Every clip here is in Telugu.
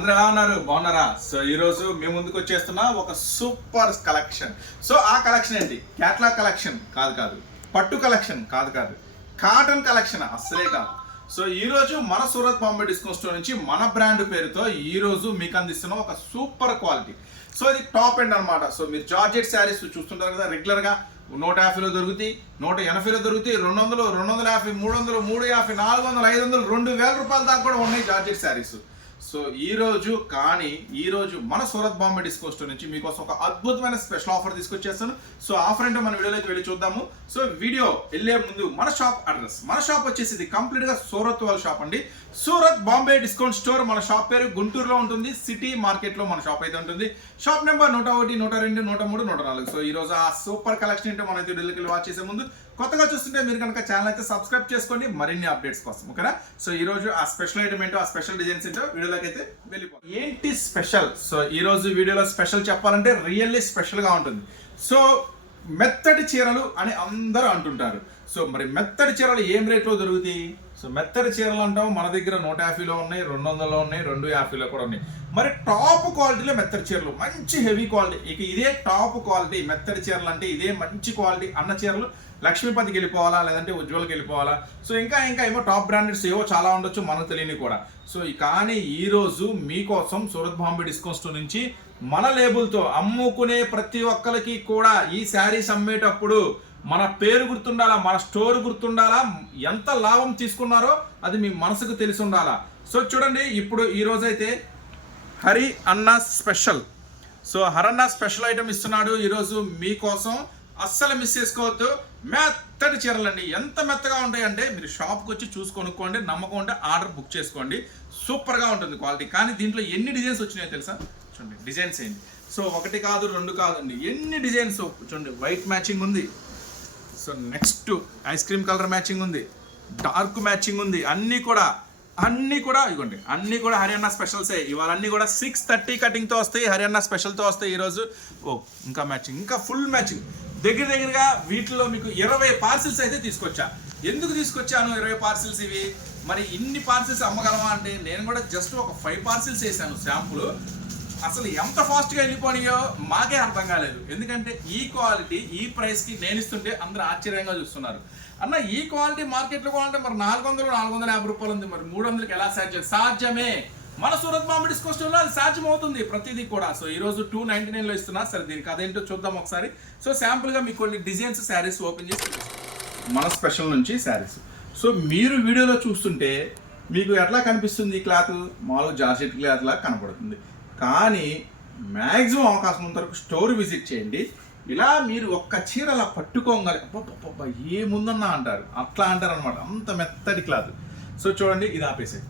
అందరూ ఎలా ఉన్నారు? బాగున్నారా? సో ఈ రోజు మేము ముందుకు వచ్చేస్తున్న ఒక సూపర్ కలెక్షన్. సో ఆ కలెక్షన్ ఏంటి? క్యాట్లాగ్ కలెక్షన్ కాదు కాదు పట్టు కలెక్షన్ కాదు కాదు కాటన్ కలెక్షన్ అస్సలే కాదు. సో ఈ రోజు మన సూరత్ బాంబే డిస్కౌంట్ స్టోర్ నుంచి మన బ్రాండ్ పేరుతో ఈ రోజు మీకు అందిస్తున్న ఒక సూపర్ క్వాలిటీ. సో ఇది టాప్ ఎండ్ అన్నమాట. సో మీరు జార్జెట్ శారీస్ చూస్తుంటారు కదా రెగ్యులర్గా నూట యాభైలో దొరుకుతాయి నూట ఎనభైలో దొరుకుతాయి రెండు వందలు రెండు వందల యాభై మూడు వందలు మూడు యాభై నాలుగు వందలు ఐదు వందలు రెండు వేల రూపాయల దాకా కూడా ఉన్నాయి జార్జెట్ శారీస్. సో ఈ రోజు కానీ ఈ రోజు మన సూరత్ బాంబే డిస్కో స్టోర్ నుంచి మీకోసం ఒక అద్భుతమైన స్పెషల్ ఆఫర్ తీసుకొచ్చేస్తాను. సో ఆఫర్ ఏంటో మన వీడియోలోకి వెళ్ళి చూద్దాము. సో వీడియో వెళ్ళే ముందు మన షాప్ అడ్రస్. మన షాప్ వచ్చేసి ఇది కంప్లీట్గా సూరత్ వాళ్ళ షాప్ అండి. సూరత్ బాంబే డిస్కౌంట్ స్టోర్ మన షాప్ పేరు గుంటూరులో ఉంటుంది. సిటీ మార్కెట్లో మన షాప్ అయితే ఉంటుంది. షాప్ నెంబర్ నూట ఒకటి నూట రెండు నూట మూడు నూట నాలుగు. సో ఈ రోజు ఆ సూపర్ కలెక్షన్ ఏంటో మన వీడియోకి వెళ్ళి వాచ్ చేసే ముందు కొత్తగా చూస్తుంటే మీరు కనుక ఛానల్ అయితే సబ్స్క్రైబ్ చేసుకోండి. మరిన్ని అప్డేట్స్ కోసం ఓకేనా? సో ఈ రోజు ఆ స్పెషల్ ఐటమ్ ఏంటో ఆ స్పెషల్ డిజైన్స్ ఏంటో వీడియోలోకి అయితే ఏంటి స్పెషల్? సో ఈ రోజు వీడియోలో స్పెషల్ చెప్పాలంటే రియల్లీ స్పెషల్గా ఉంటుంది. సో మెత్తటి చీరలు అని అందరూ అంటుంటారు. సో మరి మెత్తటి చీరలు ఏం రేట్లో దొరుకుతాయి? సో మెత్తటి చీరలు అంటాం మన దగ్గర నూట యాభైలో ఉన్నాయి రెండు వందలో ఉన్నాయి రెండు యాభైలో కూడా ఉన్నాయి. మరి టాప్ క్వాలిటీలో మెత్తడి చీరలు. మంచి హెవీ క్వాలిటీ. ఇక ఇదే టాప్ క్వాలిటీ మెత్తడి చీరలు అంటే ఇదే మంచి క్వాలిటీ అన్న చీరలు లక్ష్మీపతికి వెళ్ళిపోవాలా లేదంటే ఉజ్వల్కి వెళ్ళిపోవాలా? సో ఇంకా ఇంకా ఏమో టాప్ బ్రాండెడ్స్ ఏవో చాలా ఉండొచ్చు మనకు తెలియని కూడా. సో కానీ ఈరోజు మీకోసం సూరత్ బాంబే డిస్కౌంట్ స్టోర్ నుంచి మన లేబుల్తో అమ్ముకునే ప్రతి ఒక్కరికి కూడా ఈ శారీస్ అమ్మేటప్పుడు మన పేరు గుర్తుండాలా మన స్టోర్ గుర్తుండాలా ఎంత లాభం తీసుకున్నారో అది మీ మనసుకు తెలిసి ఉండాలా? సో చూడండి ఇప్పుడు ఈ రోజైతే హరి అన్న స్పెషల్. సో హరన్న స్పెషల్ ఐటమ్ ఇస్తున్నాడు. ఈరోజు మీకోసం అస్సలు మిస్ చేసుకోవద్దు. మెత్తటి చీరలండి. ఎంత మెత్తగా ఉంటాయంటే మీరు షాప్కి వచ్చి చూసి కొనుక్కోండి. నమ్మకం ఉంటే ఆర్డర్ బుక్ చేసుకోండి. సూపర్గా ఉంటుంది క్వాలిటీ. కానీ దీంట్లో ఎన్ని డిజైన్స్ వచ్చినాయో తెలుసా? చూడండి డిజైన్స్ ఏంటి? సో ఒకటి కాదు రెండు కాదండి. ఎన్ని డిజైన్స్ చూడండి వైట్ మ్యాచింగ్ ఉంది. So next ice cream colour matching ఉంది. డార్క్ మ్యాచింగ్ ఉంది. అన్నీ కూడా అన్నీ కూడా ఇవ్వండి అన్నీ కూడా హర్యానా స్పెషల్సే. ఇవాళ అన్నీ కూడా సిక్స్ థర్టీ కటింగ్తో వస్తాయి హర్యానా స్పెషల్తో వస్తాయి ఈరోజు. ఓ ఇంకా మ్యాచింగ్ ఇంకా ఫుల్ మ్యాచింగ్ దగ్గర దగ్గరగా వీటిలో మీకు ఇరవై పార్సిల్స్ అయితే తీసుకొచ్చా. ఎందుకు తీసుకొచ్చాను ఇరవై పార్సిల్స్ ఇవి? మరి ఇన్ని పార్సిల్స్ అమ్మగలమా అంటే నేను కూడా జస్ట్ ఒక ఫైవ్ పార్సిల్స్ వేసాను శాంపుల్. అసలు ఎంత ఫాస్ట్గా వెళ్ళిపోయినాయో మాకే అర్థం కాలేదు. ఎందుకంటే ఈ క్వాలిటీ ఈ ప్రైస్కి నేను ఇస్తుంటే అందరూ ఆశ్చర్యంగా చూస్తున్నారు. అన్న ఈ క్వాలిటీ మార్కెట్లో కొనాలంటే మరి నాలుగు వందలు నాలుగు వందల యాభై రూపాయలు ఉంది మరి మూడు వందలకి ఎలా సాధ్యం? సాధ్యమే. మన సూరత్ మామిడి డిస్కౌంట్లో అది సాధ్యం అవుతుంది ప్రతిదీ కూడా. సో ఈ రోజు టూ నైన్టీ నైన్లో ఇస్తున్నా. సరే దీనికి అదేంటో చూద్దాం ఒకసారి. సో శాంపుల్గా మీకు కొన్ని డిజైన్స్ శారీస్ ఓపెన్ చేసి మన స్పెషల్ నుంచి శారీస్ సో మీరు వీడియోలో చూస్తుంటే మీకు ఎట్లా కనిపిస్తుంది ఈ క్లాత్? మామూలుగా జార్జెట్ క్లాత్ లాగా కనపడుతుంది కానీ మ్యాక్సిమం అవకాశం ఉన్నంతవరకు స్టోర్ విజిట్ చేయండి. ఇలా మీరు ఒక్క చీర అలా పట్టుకోగలి అబ్బా ఏముందన్నా అంటారు. అట్లా అంటారు అనమాట అంత మెత్తటి క్లాత్. సో చూడండి ఇది ఆపేసే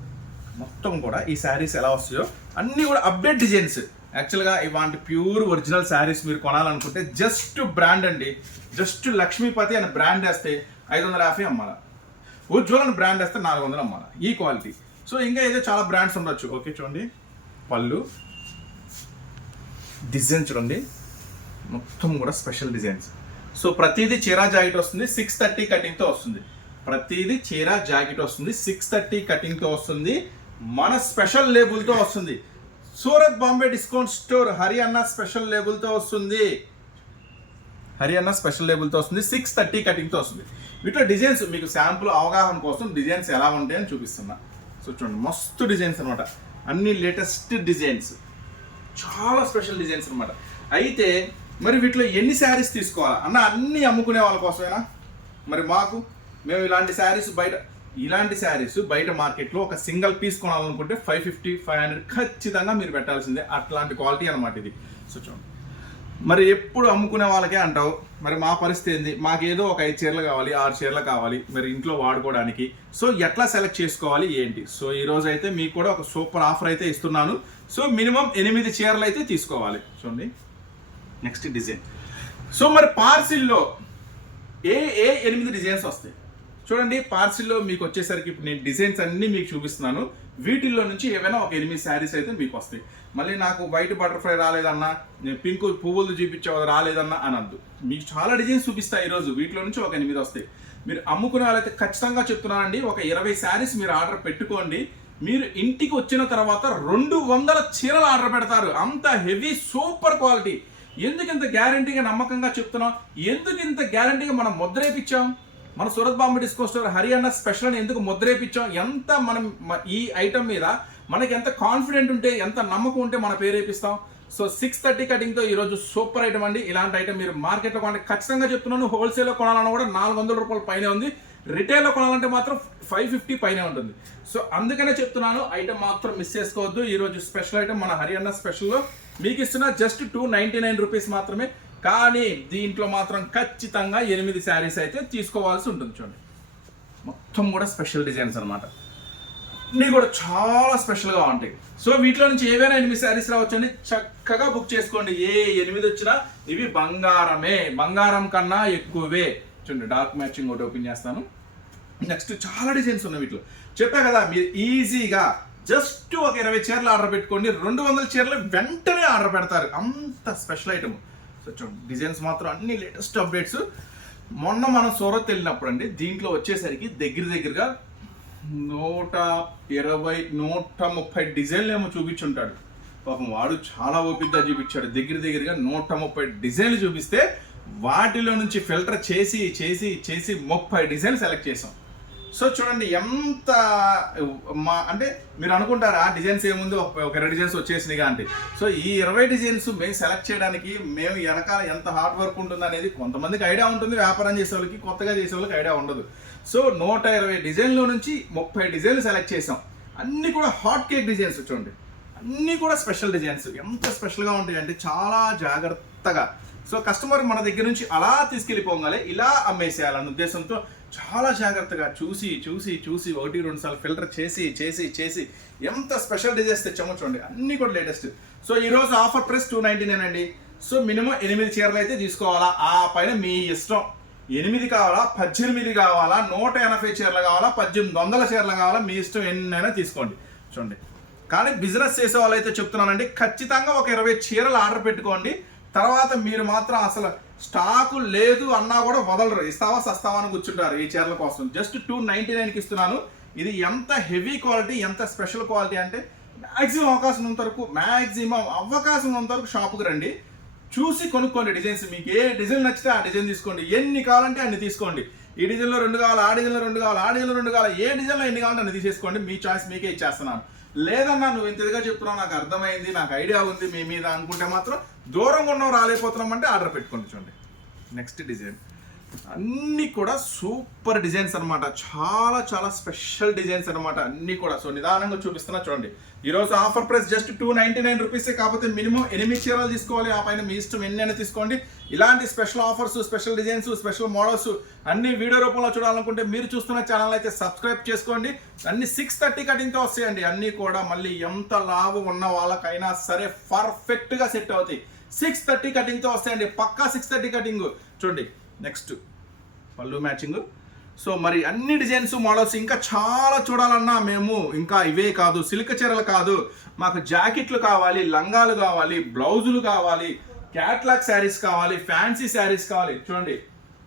మొత్తం కూడా ఈ శారీస్ ఎలా వస్తాయో అన్నీ కూడా అప్డేట్ డిజైన్స్. యాక్చువల్గా ఇలాంటి ప్యూర్ ఒరిజినల్ శారీస్ మీరు కొనాలనుకుంటే జస్ట్ బ్రాండ్ అండి. జస్ట్ లక్ష్మీపతి అనే బ్రాండ్ వేస్తే ఐదు వందల యాభై అమ్మాల. ఉజ్వల్ అని బ్రాండ్ వేస్తే నాలుగు వందలు అమ్మాల. ఈ క్వాలిటీ. సో ఇంకా ఏదో చాలా బ్రాండ్స్ ఉండొచ్చు. ఓకే చూడండి. పళ్ళు. డిజైన్ చూడండి. మొత్తం కూడా స్పెషల్ డిజైన్స్ సో ప్రతిదీ చీరా జాకెట్ వస్తుంది సిక్స్ థర్టీ కటింగ్తో వస్తుంది. ప్రతిదీ చీరా జాకెట్ వస్తుంది సిక్స్ థర్టీ కటింగ్తో వస్తుంది. మన స్పెషల్ లేబుల్తో వస్తుంది. Surat Bombay discount store Haryana special లేబుల్తో వస్తుంది. హరియానా స్పెషల్ లేబుల్తో వస్తుంది సిక్స్ థర్టీ కటింగ్తో వస్తుంది. వీటిలో డిజైన్స్ మీకు శాంపుల్ అవగాహన కోసం డిజైన్స్ ఎలా ఉంటాయని చూపిస్తున్నా. సో చూడండి మస్తు డిజైన్స్ అనమాట అన్ని లేటెస్ట్ డిజైన్స్ చాలా స్పెషల్ డిజైన్స్ అనమాట అయితే మరి వీటిలో ఎన్ని శారీస్ తీసుకోవాలా? అన్న అన్నీ అమ్ముకునే వాళ్ళ కోసమేనా? మరి మాకు మేము ఇలాంటి శారీస్ బయట ఇలాంటి శారీస్ బయట మార్కెట్లో ఒక సింగిల్ పీస్ కొనాలనుకుంటే ఫైవ్ ఫిఫ్టీ ఫైవ్ హండ్రెడ్ ఖచ్చితంగా మీరు పెట్టాల్సిందే. అట్లాంటి క్వాలిటీ అనమాట ఇది. సో చూడండి. మరి ఎప్పుడు అమ్ముకునే వాళ్ళకే అంటావు? మరి మా పరిస్థితి ఏంది? మాకు ఏదో ఒక ఐదు చీరలు కావాలి ఆరు చీరలు కావాలి మరి ఇంట్లో వాడుకోవడానికి. సో ఎట్లా సెలెక్ట్ చేసుకోవాలి ఏంటి? సో ఈరోజు అయితే మీకు కూడా ఒక సూపర్ ఆఫర్ అయితే ఇస్తున్నాను. సో మినిమం ఎనిమిది చీరలు అయితే తీసుకోవాలి. చూడండి. నెక్స్ట్ డిజైన్ సో మరి పార్సిల్లో ఏ ఏ ఎనిమిది డిజైన్స్ వస్తాయి? చూడండి పార్సిల్లో మీకు వచ్చేసరికి ఇప్పుడు నేను డిజైన్స్ అన్నీ మీకు చూపిస్తున్నాను. వీటిల్లో నుంచి ఏవైనా ఒక ఎనిమిది శారీస్ అయితే మీకు వస్తాయి. మళ్ళీ నాకు వైట్ బటర్ఫ్లై రాలేదన్నా నేను పింక్ పువ్వులు చూపించే రాలేదన్నా అనద్దు. మీకు చాలా డిజైన్స్ చూపిస్తాయి ఈరోజు. వీటిలో నుంచి ఒక ఎనిమిది వస్తాయి. మీరు అమ్ముకునే వాళ్ళైతే ఖచ్చితంగా చెప్తున్నానండి ఒక ఇరవై శారీస్ మీరు ఆర్డర్ పెట్టుకోండి. మీరు ఇంటికి వచ్చిన తర్వాత రెండు వందల చీరలు ఆర్డర్ పెడతారు. అంత హెవీ సూపర్ క్వాలిటీ ఎందుకు ఇంత గ్యారంటీగా నమ్మకంగా చెప్తున్నాం ఎందుకు ఇంత గ్యారంటీగా మనం ముద్రేపిచ్చాం? మన Surat Bombay disco store Haryana special అని ఎందుకు ముద్రేపిచ్చాం? ఎంత మనం ఈ ఐటమ్ మీద మనకి ఎంత కాన్ఫిడెంట్ ఉంటే ఎంత నమ్మకం ఉంటే మన పేరేపిస్తాం సో సిక్స్ థర్టీ కటింగ్తో ఈరోజు సూపర్ ఐటమ్ అండి. ఇలాంటి ఐటమ్ మీరు మార్కెట్లో కొనండి. ఖచ్చితంగా చెప్తున్నాను హోల్సేల్లో కొనాలన్నా కూడా నాలుగు వందల రూపాయల పైనే ఉంది. రిటైల్లో కొనాలంటే మాత్రం ఫైవ్ ఫిఫ్టీ పైనే ఉంటుంది. సో అందుకనే చెప్తున్నాను ఐటమ్ మాత్రం మిస్ చేసుకోవద్దు. ఈరోజు స్పెషల్ ఐటమ్ మన హర్యానా స్పెషల్లో మీకు ఇస్తున్న just two ninety nine rupees మాత్రమే. కానీ దీంట్లో మాత్రం ఖచ్చితంగా ఎనిమిది శారీస్ అయితే తీసుకోవాల్సి ఉంటుంది చూడండి. మొత్తం కూడా స్పెషల్ డిజైన్స్ అనమాట నీ కూడా చాలా స్పెషల్గా ఉంటాయి. సో వీటిలో నుంచి ఏవైనా ఎనిమిది శారీస్ రావచ్చండి చక్కగా బుక్ చేసుకోండి. ఏ ఎనిమిది వచ్చినా ఇవి బంగారమే. బంగారం కన్నా ఎక్కువే. చూడండి డార్క్ మ్యాచింగ్ ఒకటి ఓపెన్ చేస్తాను. నెక్స్ట్ చాలా డిజైన్స్ ఉన్నాయి వీటిలో. చెప్పా కదా మీరు ఈజీగా జస్ట్ ఒక ఇరవై చీరలు ఆర్డర్ పెట్టుకోండి రెండు వందల చీరలు వెంటనే ఆర్డర్ పెడతారు. అంత స్పెషల్ ఐటమ్ సో చూడండి డిజైన్స్ మాత్రం అన్ని లేటెస్ట్ అప్డేట్స్ మొన్న మనం సూరత్ వెళ్ళినప్పుడు అండి దీంట్లో వచ్చేసరికి దగ్గర దగ్గరగా నూట ఇరవై నూట ముప్పై డిజైన్లు ఏమో చూపించుంటాడు. పాపం వాడు చాలా ఓపికగా చూపించాడు. దగ్గర దగ్గరగా నూట ముప్పై డిజైన్లు చూపిస్తే వాటిలో నుంచి ఫిల్టర్ చేసి చేసి చేసి ముప్పై డిజైన్ సెలెక్ట్ చేసాం. సో చూడండి ఎంత మా అంటే మీరు అనుకుంటారా డిజైన్స్ ఏముంది ఒక ఒక డిజైన్స్ వచ్చేసినాయిగా అంటే. సో ఈ ఇరవై డిజైన్స్ మేము సెలెక్ట్ చేయడానికి మేము వెనకాల ఎంత హార్డ్ వర్క్ ఉంటుంది అనేది కొంతమందికి ఐడియా ఉంటుంది వ్యాపారం చేసే వాళ్ళకి కొత్తగా చేసే వాళ్ళకి ఐడియా ఉండదు. సో నూట ఇరవై డిజైన్లో నుంచి ముప్పై డిజైన్లు సెలెక్ట్ చేసాం. అన్నీ కూడా హాట్ కేక్ డిజైన్స్ చూడండి. అన్నీ కూడా స్పెషల్ డిజైన్స్. ఎంత స్పెషల్గా ఉంటాయి అంటే చాలా జాగ్రత్తగా. సో కస్టమర్ మన దగ్గర నుంచి అలా తీసుకెళ్ళిపోగానే ఇలా అమ్మేసేయాలన్న ఉద్దేశంతో చాలా జాగ్రత్తగా చూసి చూసి చూసి ఒకటి రెండు సార్లు ఫిల్టర్ చేసి చేసి చేసి ఎంత స్పెషల్ డిజైన్స్ తెచ్చామో చూడండి. అన్నీ కూడా లేటెస్ట్. సో ఈరోజు offer price two ninety nine అండి. సో మినిమం ఎనిమిది చీరలు అయితే తీసుకోవాలా? ఆ పైన మీ ఇష్టం. ఎనిమిది కావాలా? పద్దెనిమిది కావాలా? నూట ఎనభై చీరలు కావాలా? పద్దెనిమిది వందల చీరలు కావాలా? మీ ఇష్టం ఎన్నైనా తీసుకోండి. చూడండి. కానీ బిజినెస్ చేసే వాళ్ళైతే చెప్తున్నానండి ఖచ్చితంగా ఒక ఇరవై చీరలు ఆర్డర్ పెట్టుకోండి. తర్వాత మీరు మాత్రం అసలు స్టాకు లేదు అన్నా కూడా వదలరు. ఇస్తావా సస్తావా అని కూర్చుంటారు ఈ చీరల కోసం. జస్ట్ టూ నైంటీ నైన్కి ఇస్తున్నాను. ఇది ఎంత హెవీ క్వాలిటీ ఎంత స్పెషల్ క్వాలిటీ అంటే మ్యాక్సిమం అవకాశం ఉన్నంత వరకు మ్యాక్సిమం అవకాశం ఉన్నంత వరకు షాప్కి రండి. చూసి కొనుక్కోండి డిజైన్స్ మీకు ఏ డిజైన్ నచ్చితే ఆ డిజైన్ తీసుకోండి. ఎన్ని కావాలంటే అన్ని తీసుకోండి. ఈ డిజైన్లో రెండు కావాలి ఆ డిజైన్లో రెండు కావాలి ఆ డిజైన్లో రెండు కావాలి ఏ డిజైన్లో ఎన్ని కావాలంటే అన్ని తీసేసుకోండి. మీ చాయిస్ మీకే ఇచ్చేస్తున్నాను. లేదన్నా నువ్వు ఇంత ఇదిగా చెప్తున్నావు నాకు అర్థమైంది నాకు ఐడియా ఉంది మీ మీద అనుకుంటే మాత్రం దూరంగా ఉన్నాం రాలేకపోతున్నాం అంటే ఆర్డర్ పెట్టుకోండి చూడండి. నెక్స్ట్ డిజైన్ అన్నీ కూడా సూపర్ డిజైన్స్ అనమాట చాలా చాలా స్పెషల్ డిజైన్స్ అనమాట అన్నీ కూడా. సో నిదానంగా చూపిస్తున్నా చూడండి. ఈరోజు offer price just two ninety nine రూపీసే కాకపోతే మినిమం ఎనిమిది చీరలు తీసుకోవాలి. ఆ పైన మీ ఇష్టం ఎన్ని అయినా తీసుకోండి. ఇలాంటి special offers special designs special models అన్ని వీడియో రూపంలో చూడాలనుకుంటే మీరు చూస్తున్న ఛానల్ అయితే సబ్స్క్రైబ్ చేసుకోండి. అన్ని సిక్స్ థర్టీ కటింగ్తో వస్తాయండి. అన్నీ కూడా మళ్ళీ ఎంత లాభం ఉన్న వాళ్ళకైనా సరే పర్ఫెక్ట్గా సెట్ అవుతాయి. సిక్స్ థర్టీ కటింగ్తో వస్తాయండి. పక్కా సిక్స్ థర్టీ కటింగ్ చూడండి. నెక్స్ట్ పళ్ళు మ్యాచింగ్ సో మరి అన్ని డిజైన్స్ మోడల్స్ ఇంకా చాలా చూడాలన్నా మేము ఇంకా ఇవే కాదు. సిల్క్ చీరలు కాదు. మాకు జాకెట్లు కావాలి లంగాలు కావాలి బ్లౌజులు కావాలి క్యాట్లాగ్ శారీస్ కావాలి ఫ్యాన్సీ శారీస్ కావాలి. చూడండి.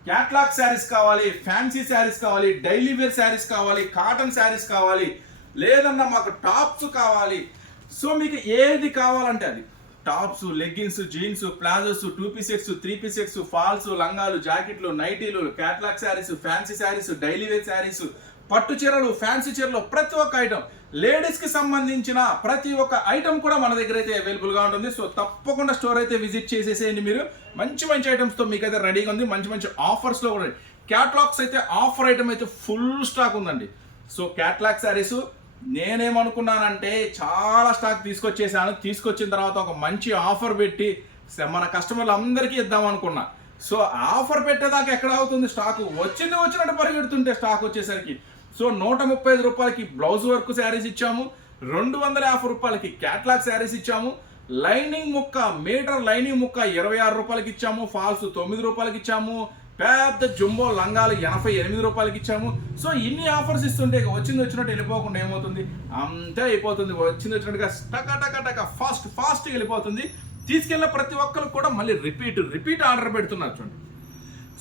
క్యాట్లాగ్ శారీస్ కావాలి ఫ్యాన్సీ శారీస్ కావాలి డైలీ వేర్ శారీస్ కావాలి కాటన్ శారీస్ కావాలి. లేదన్నా మాకు టాప్స్ కావాలి. సో మీకు ఏది కావాలంటే అది. Tops leggings jeans palazzos two piece sets three piece sets falls లంగాలు జాకెట్లు నైటీలు catalogue saris fancy saris daily wear saris పట్టు చీరలు ఫ్యాన్సీ చీరలు ప్రతి ఒక్క ఐటమ్ లేడీస్కి సంబంధించిన ప్రతి ఒక్క ఐటమ్ కూడా మన దగ్గర అయితే అవైలబుల్గా ఉంటుంది. సో తప్పకుండా స్టోర్ అయితే విజిట్ చేసేసేయండి మీరు. మంచి మంచి ఐటమ్స్తో మీకు అయితే రెడీగా ఉంది. మంచి మంచి ఆఫర్స్లో కూడా క్యాట్లాగ్స్ అయితే ఆఫర్ ఐటమ్ అయితే ఫుల్ స్టాక్ ఉందండి. సో క్యాట్లాగ్ శారీస్ నేనేమనుకున్నానంటే చాలా స్టాక్ తీసుకొచ్చేసాను. తీసుకొచ్చిన తర్వాత ఒక మంచి ఆఫర్ పెట్టి మన కస్టమర్లు అందరికీ ఇద్దాం అనుకున్నా సో ఆఫర్ పెట్టేదాకా ఎక్కడ అవుతుంది స్టాక్ వచ్చింది వచ్చినట్టు పరిగెడుతుంటే స్టాక్ వచ్చేసరికి. సో నూట ముప్పై ఐదు రూపాయలకి బ్లౌజ్ వర్క్ శారీస్ ఇచ్చాము. రెండు వందల యాభై రూపాయలకి క్యాట్లాగ్ శారీస్ ఇచ్చాము. లైనింగ్ ముక్క మీటర్ లైనింగ్ ముక్క ఇరవై ఆరు రూపాయలకి ఇచ్చాము. ఫాల్స్ తొమ్మిది రూపాయలకి ఇచ్చాము. పెద్ద జుంబో లంగాలు ఎనభై ఎనిమిది రూపాయలకి ఇచ్చాము. సో ఇన్ని ఆఫర్స్ ఇస్తుంటే ఇక వచ్చింది వచ్చినట్టు వెళ్ళిపోకుండా ఏమవుతుంది? అంతే అయిపోతుంది. వచ్చింది వచ్చినట్టుగా టక టక టక ఫాస్ట్ ఫాస్ట్ వెళ్ళిపోతుంది. తీసుకెళ్ళిన ప్రతి ఒక్కరు కూడా మళ్ళీ రిపీట్ రిపీట్ ఆర్డర్ పెడుతున్నారు చూడండి.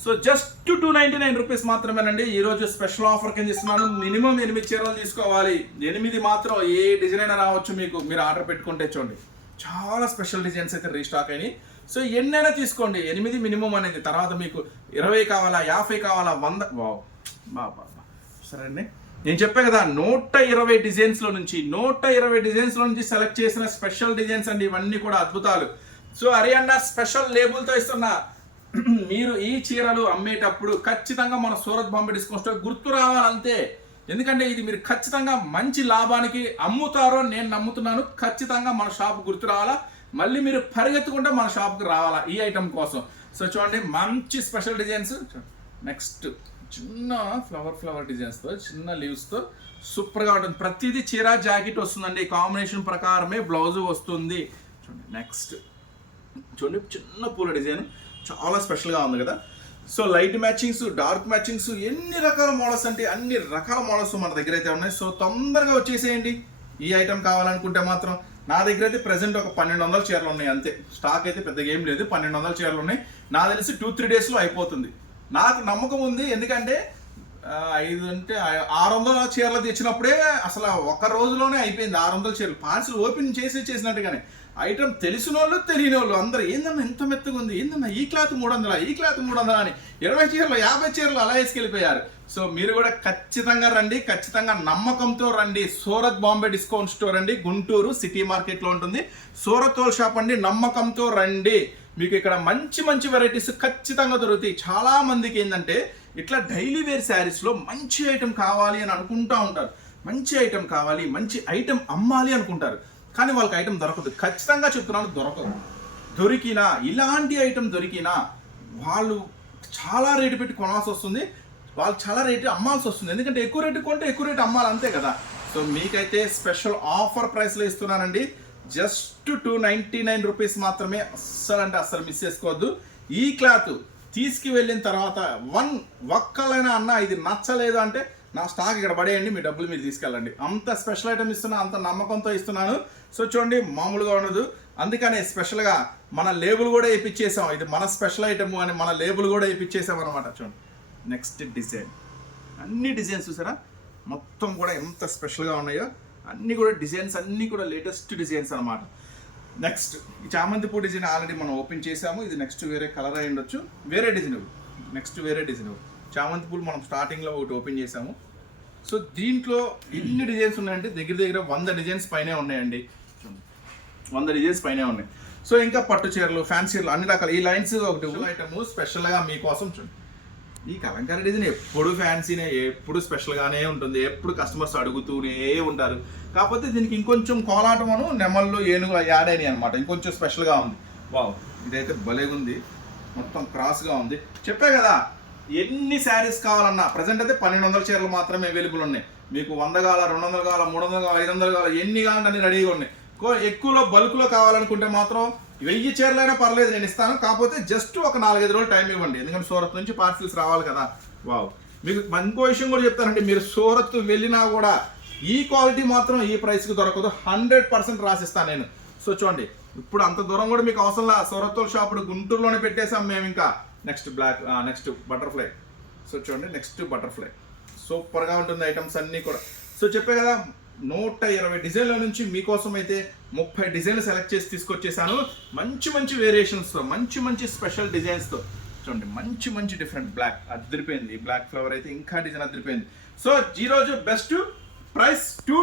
So just two ninety nine rupees మాత్రమేనండి. ఈ రోజు స్పెషల్ ఆఫర్ కింద ఇస్తున్నాను. మినిమం ఎనిమిది చీరలు తీసుకోవాలి. ఎనిమిది మాత్రం ఏ డిజైన్ అయినా రావచ్చు మీకు. మీరు ఆర్డర్ పెట్టుకుంటే చూడండి. చాలా స్పెషల్ డిజైన్స్ అయితే రీస్టాక్ అయినాయి. సో ఎన్నైనా తీసుకోండి. ఎనిమిది మినిమం అనేది. తర్వాత మీకు ఇరవై కావాలా యాభై కావాలా వంద వావ్. బా బా సరే అండి నేను చెప్పాను కదా నూట ఇరవై డిజైన్స్లో నుంచి నూట ఇరవై డిజైన్స్లో నుంచి సెలెక్ట్ చేసిన స్పెషల్ డిజైన్స్ అండి. ఇవన్నీ కూడా అద్భుతాలు. సో అరియండా స్పెషల్ లేబుల్తో ఇస్తున్నా మీరు ఈ చీరలు అమ్మేటప్పుడు ఖచ్చితంగా మన సూరత్ బాంబే డిస్కౌంట్ స్టోర్ గుర్తు రావాలంతే. ఎందుకంటే ఇది మీరు ఖచ్చితంగా మంచి లాభానికి అమ్ముతారో అని నేను నమ్ముతున్నాను. ఖచ్చితంగా మన షాప్ గుర్తు రావాలా. మళ్ళీ మీరు పరిగెత్తుకుంటే మన షాప్కి రావాలా ఈ ఐటమ్ కోసం. సో చూడండి మంచి స్పెషల్ డిజైన్స్. నెక్స్ట్ చిన్న ఫ్లవర్ ఫ్లవర్ డిజైన్స్తో చిన్న లీవ్స్తో సూపర్గా ఉంటుంది. ప్రతిదీ చీర జాకెట్ వస్తుందండి. కాంబినేషన్ ప్రకారమే బ్లౌజ్ వస్తుంది. చూడండి నెక్స్ట్ చూడండి చిన్న పూల డిజైన్. చాలా స్పెషల్గా ఉంది కదా. So light matchings dark matchings ఎన్ని రకాల మోడల్స్ అంటే అన్ని రకాల మోడల్స్ మన దగ్గర అయితే ఉన్నాయి. సో తొందరగా వచ్చేసేయండి. ఈ ఐటమ్ కావాలనుకుంటే మాత్రం నా దగ్గర అయితే ప్రజెంట్ ఒక పన్నెండు వందల చీరలు ఉన్నాయి అంతే. స్టాక్ అయితే పెద్దగా ఏం లేదు పన్నెండు వందల చీరలు ఉన్నాయి. నా తెలిసి టూ త్రీ డేస్లో అయిపోతుంది. నాకు నమ్మకం ఉంది ఎందుకంటే ఐదు అంటే ఆరు వందల చీరలు తెచ్చినప్పుడే అసలు ఒక రోజులోనే అయిపోయింది ఆరు వందల చీరలు. పార్సిల్ ఓపెన్ చేసి చేసినట్టుగానే. ఐటమ్ తెలిసిన వాళ్ళు తెలియని వాళ్ళు అందరూ ఏందన్నా ఎంత మెత్తగా ఉంది? ఏందన్నా ఈ క్లాత్ మూడు వందల ఈ క్లాత్ మూడు వందల అని ఇరవై చీరలు యాభై చీరలు అలా వేసుకెళ్ళిపోయారు. సో మీరు కూడా ఖచ్చితంగా రండి ఖచ్చితంగా నమ్మకంతో రండి. సూరత్ బాంబే డిస్కౌంట్ స్టోర్ అండి గుంటూరు సిటీ మార్కెట్లో ఉంటుంది. సూరత్ హోల్ షాప్ అండి నమ్మకంతో రండి. మీకు ఇక్కడ మంచి మంచి వెరైటీస్ ఖచ్చితంగా దొరుకుతాయి. చాలా మందికి ఏంటంటే ఇట్లా డైలీ వేర్ శారీస్లో మంచి ఐటెం కావాలి అని అనుకుంటా ఉంటారు. మంచి ఐటమ్ కావాలి మంచి ఐటెం అమ్మాలి అనుకుంటారు. కానీ వాళ్ళకి ఐటమ్ దొరకదు. ఖచ్చితంగా చెప్తున్నాను దొరకదు. దొరికినా ఇలాంటి ఐటమ్ దొరికినా వాళ్ళు చాలా రేటు పెట్టి కొనాల్సి వస్తుంది. వాళ్ళు చాలా రేటు అమ్మాల్సి వస్తుంది. ఎందుకంటే ఎక్కువ రేటు కొంటే ఎక్కువ రేటు అమ్మాలి అంతే కదా. సో మీకైతే స్పెషల్ ఆఫర్ ప్రైస్లో ఇస్తున్నానండి. Just two ninety nine rupees మాత్రమే అస్సలు అంటే అస్సలు మిస్ చేసుకోవద్దు. ఈ క్లాత్ తీసుకువెళ్ళిన తర్వాత వన్ ఒక్కలైనా అన్న ఇది నచ్చలేదు అంటే నా స్టాక్ ఇక్కడ పడేయండి మీ డబ్బులు మీరు తీసుకెళ్ళండి. అంత స్పెషల్ ఐటమ్ ఇస్తున్నా అంత నమ్మకంతో ఇస్తున్నాను. సో చూడండి మామూలుగా ఉండదు. అందుకనే స్పెషల్గా మన లేబుల్ కూడా వేయించేసాం ఇది మన స్పెషల్ ఐటమ్ అని మన లేబుల్ కూడా వేయించేసాం అనమాట చూడండి. నెక్స్ట్ డిజైన్ అన్ని డిజైన్స్ చూసారా? మొత్తం కూడా ఎంత స్పెషల్గా ఉన్నాయో అన్ని కూడా డిజైన్స్ అన్నీ కూడా లేటెస్ట్ డిజైన్స్ అన్నమాట. నెక్స్ట్ ఈ చామంతి పూ డిజైన్ ఆల్రెడీ మనం ఓపెన్ చేసాము. ఇది నెక్స్ట్ వేరే కలర్ అయి ఉండొచ్చు. వేరే డిజైన్ నెక్స్ట్ వేరే డిజైన్ చామంతి పూలు మనం స్టార్టింగ్లో ఒకటి ఓపెన్ చేసాము సో దీంట్లో ఎన్ని డిజైన్స్ ఉన్నాయంటే దగ్గర దగ్గర వంద డిజైన్స్ పైనే ఉన్నాయండి. వంద డిజైన్స్ పైనే ఉన్నాయి. సో ఇంకా పట్టు చీరలు ఫ్యాన్సీ చీరలు అన్ని రకాల. ఈ లైన్స్ ఒకటి ఐటమ్ స్పెషల్గా మీకోసం చూడండి ఈ కలంకారీ డిజైన్ ఎప్పుడు ఫ్యాన్సీనే ఎప్పుడు స్పెషల్గానే ఉంటుంది. ఎప్పుడు కస్టమర్స్ అడుగుతూనే ఉంటారు. కాకపోతే దీనికి ఇంకొంచెం కోలాటమను నెమళ్ళు ఏనుగు యాడ్ అయినాయి అనమాట ఇంకొంచెం స్పెషల్గా ఉంది. వావ్ ఇదైతే భలేగా ఉంది మొత్తం క్రాస్గా ఉంది. చెప్పే కదా ఎన్ని శారీస్ కావాలన్నా ప్రజెంట్ అయితే పన్నెండు వందల చీరలు మాత్రమే అవైలబుల్ ఉన్నాయి. మీకు వంద కావాలా రెండు వందలు కావాలా మూడు వందలు కావాలా ఐదు వందలు కావాలా ఎన్ని కావాలంటే అన్ని రెడీగా ఉన్నాయి. కో- ఎక్కువలో బల్క్లో కావాలనుకుంటే మాత్రం వెయ్యి చీరలైనా పర్లేదు నేను ఇస్తాను. కాకపోతే జస్ట్ ఒక నాలుగైదు రోజులు టైం ఇవ్వండి. ఎందుకంటే సూరత్ నుంచి పార్సిల్స్ రావాలి కదా. వావ్ మీకు ఇంకో విషయం కూడా చెప్తానండి. మీరు సూరత్ వెళ్ళినా కూడా ఈ క్వాలిటీ మాత్రం ఈ ప్రైస్కి దొరకదు. హండ్రెడ్ పర్సెంట్ రాసిస్తాను నేను. సో చూడండి ఇప్పుడు అంత దూరం కూడా మీకు అవసరం లా సూరత్ షాప్ గుంటూరులోనే పెట్టేసాం మేము ఇంకా next black next butterfly. So చూడండి నెక్స్ట్ బటర్ఫ్లై. సూపర్గా ఉంటుంది ఐటమ్స్ అన్నీ కూడా. సో చెప్పే కదా నూట ఇరవై డిజైన్ల నుంచి మీకోసం అయితే ముప్పై డిజైన్లు సెలెక్ట్ చేసి తీసుకొచ్చేసాను. మంచి మంచి వేరియేషన్స్తో మంచి మంచి స్పెషల్ డిజైన్స్తో. చూడండి మంచి మంచి డిఫరెంట్ బ్లాక్ అదిరిపోయింది. బ్లాక్ ఫ్లవర్ అయితే ఇంకా డిజైన్ అదిరిపోయింది. సో ఈ రోజు best price two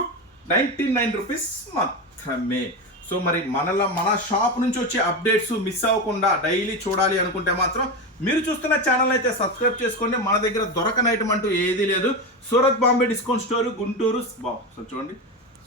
ninety nine rupees మాత్రమే. సో మరి మనల మన షాప్ నుంచి వచ్చే అప్డేట్స్ మిస్ అవ్వకుండా డైలీ చూడాలి అనుకుంటే మాత్రం మీరు చూస్తున్న ఛానల్ అయితే సబ్స్క్రైబ్ చేసుకోండి. మన దగ్గర దొరకని ఐటమ్ అంటూ ఏదీ లేదు. సూరత్ బాంబే డిస్కౌంట్ స్టోర్ గుంటూరు బా చూడండి.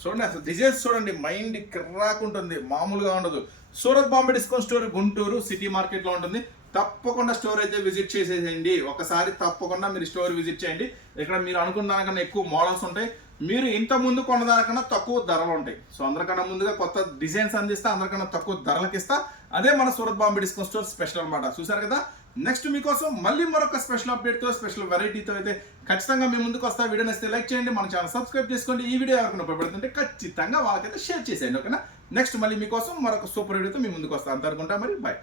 చూడండి అసలు డిజైన్స్ చూడండి. మైండ్ కిర్రాకుంటుంది మామూలుగా ఉండదు. Surat Bombay discount store Guntur city మార్కెట్లో ఉంటుంది. తప్పకుండా స్టోర్ అయితే విజిట్ చేసేసేయండి. ఒకసారి తప్పకుండా మీరు స్టోర్ విజిట్ చేయండి. ఇక్కడ మీరు అనుకున్న దానికన్నా ఎక్కువ మోడల్స్ ఉంటాయి. మీరు ఇంత ముందు కొన్నదానికన్నా తక్కువ ధరలు ఉంటాయి. సో అందరికన్నా ముందుగా కొత్త డిజైన్స్ అందిస్తా అందరికన్నా తక్కువ ధరలకు ఇస్తా అదే మన Surat Bombay discount store special అన్నమాట. చూసారు కదా? నెక్స్ట్ మీకోసం మళ్ళీ మరొక స్పెషల్ అప్డేట్తో స్పెషల్ వెరైటీతో అయితే ఖచ్చితంగా మీ ముందుకు వస్తా. వీడియో నచ్చితే లైక్ చేయండి మన ఛానల్ సబ్స్క్రైబ్ చేసుకోండి. ఈ వీడియో ఎవరికైనా ఉపయోగపడుతుంటే ఖచ్చితంగా వాళ్ళకైతే షేర్ చేసేయండి ఓకేనా? నెక్స్ట్ మళ్ళీ మీకోసం మరొక సూపర్ వీడియోతో మీ ముందుకు వస్తా. అంతనుకుంటా మరి బాయ్